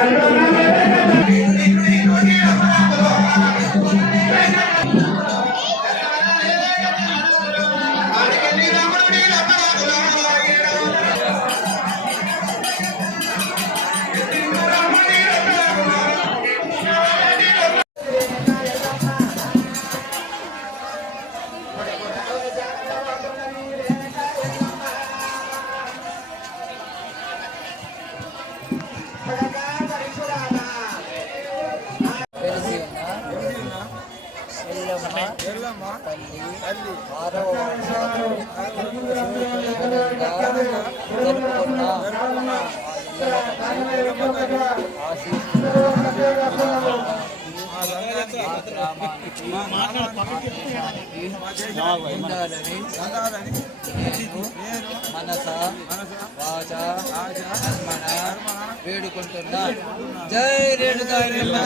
Gracias. దేశానికి ఉండాలని మనస మనస వాచ కర్మణ వేడుకుంటున్నా జై రేణుకా లో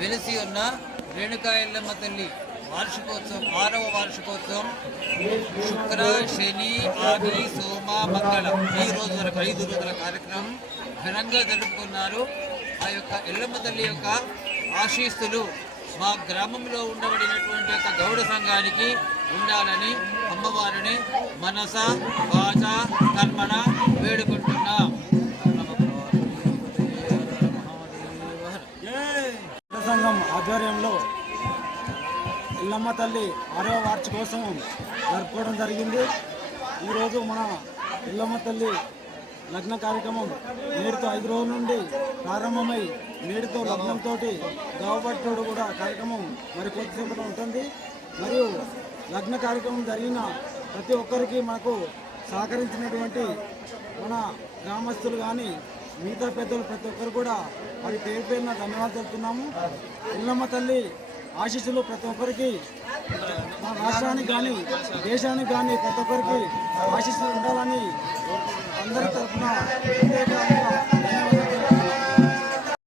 వెలిసి ఉన్న రేణుకా ఎల్లమ్మ తల్లి వార్షికోత్సవం ఆరవ వార్షికోత్సవం శుక్ర శని ఆది సోమ మంగళం. ఈ రోజు వరకు ఐదు రోజుల కార్యక్రమం ఘనంగా జరుపుకున్నారు. ఆ యొక్క ఎల్లమ్మ తల్లి యొక్క ఆశీస్సులు మా గ్రామంలో ఉండబడినటువంటి యొక్క గౌడ సంఘానికి ఉండాలని అమ్మవారిని మనస వాచ కర్మణ ఆధ్వర్యంలో ఇల్లమ్మ తల్లి ఆరవ వార్షికోత్సవం జరుపుకోవడం జరిగింది. ఈరోజు మన ఇల్లమ్మ తల్లి లగ్న కార్యక్రమం నేటితో ఐదు రోజుల నుండి ప్రారంభమై నేటితో లగ్నంతో గావపట్టుడు కూడా కార్యక్రమం మరి కొద్దిసేపట్లో ఉంటుంది. మరియు లగ్న కార్యక్రమం జరిగిన ప్రతి ఒక్కరికి మాకు సహకరించినటువంటి మన గ్రామస్తులు కానీ మిగతా పెద్దలు ప్రతి ఒక్కరు కూడా మరి పేరు పేరున ధన్యవాదాలు తెలుపుతున్నాము. ఇల్లమ్మ తల్లి ఆశీస్సులు ప్రతి ఒక్కరికి. మా రాష్ట్రానికి కానీ దేశానికి కానీ ప్రతి ఒక్కరికి ఆశీస్సులు ఉండాలని అందరి తరఫున